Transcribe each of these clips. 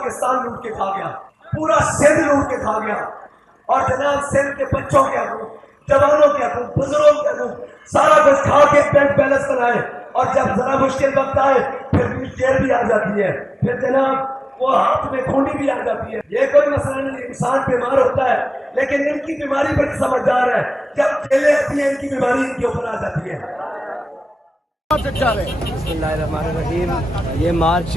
پاکستان لوٹ کے کھا گیا، پورا سندھ لوٹ کے کھا گیا، اور جناب سندھ کے بچوں کے حقوق، جوانوں کے حقوق، بزرگوں کے حقوق، سارا کچھ کھا کے بینک بیلنس بنائے، اور جب ذرا مشکل وقت آئے پھر ویل چیئر بھی آ جاتی ہے، پھر جناب وہ ہاتھ میں کھونڈی بھی آ جاتی ہے۔ یہ کوئی مسئلہ نہیں، انسان بیمار ہوتا ہے، لیکن ان کی بیماری بڑی سمجھدار ہے، جب کھیلے آتی ہیں ان کی بیماری ان کے اوپر آ جاتی ہے۔ بسم اللہ الرحمن الرحیم۔ یہ مارچ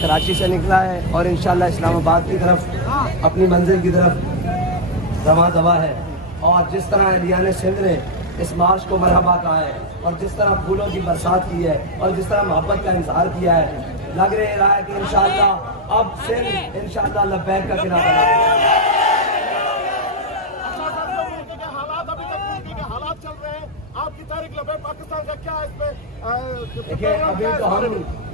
کراچی سے نکلا ہے اور انشاءاللہ اسلام آباد کی طرف اپنی منزل کی طرف رواں دوا ہے، اور جس طرح اہلیان سندھ نے اس مارچ کو مرحبا کہا ہے، اور جس طرح پھولوں کی برسات کی ہے، اور جس طرح محبت کا اظہار کیا ہے، لگ رہا ہے کہ انشاءاللہ اب سندھ انشاءاللہ لبیک کا قلعہ بنا ہے۔ دیکھیں ابھی تو ہم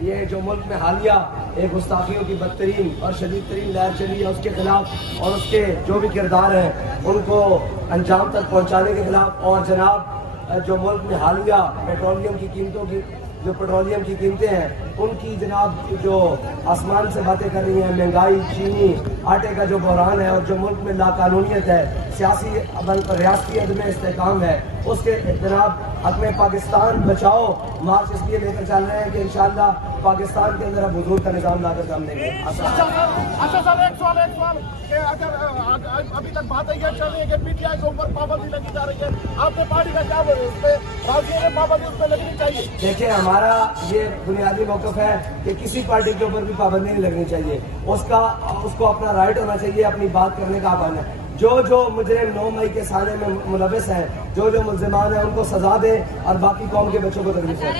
یہ جو ملک میں حالیہ ایک گستاخیوں کی بدترین اور شدید ترین لہر چلی ہے اس کے خلاف، اور اس کے جو بھی کردار ہیں ان کو انجام تک پہنچانے کے خلاف، اور جناب جو ملک میں حالیہ پیٹرولیم کی قیمتوں کی جو پیٹرولیم کی قیمتیں ہیں ان کی جناب جو آسمان سے باتیں کر رہی ہیں، مہنگائی، چینی، آٹے کا جو بحران ہے، اور جو ملک میں لاقانونیت ہے، سیاسی ریاستی عدم استحکام ہے، اس کے جناب حق میں پاکستان بچاؤ مارچ اس لیے لے کر چل رہے ہیں کہ انشاءاللہ پاکستان کے اندر اب حضور کا نظام لا کر سامنے دیں گے۔ اچھا سر، ایک سوال کہ اگر ابھی تک باتیں یہ چل رہی ہے کہ پی ٹی آئی کے اوپر پابندی لگی جا رہی ہے، آپ نے پارٹی کا کیا اس پہ راضی ہے؟ پابندی اس پہ لگنی چاہیے؟ دیکھیں ہمارا یہ بنیادی موقف ہے کہ کسی پارٹی کے اوپر بھی پابندی نہیں لگنی چاہیے، اس کو اپنا رائٹ ہونا چاہیے اپنی بات کرنے کا حق ہے۔ جو مجرم 9 مئی کے سانے میں ملوث ہیں، جو ملزمان ہیں ان کو سزا دیں اور باقی قوم کے بچوں کو تکلیف دیں۔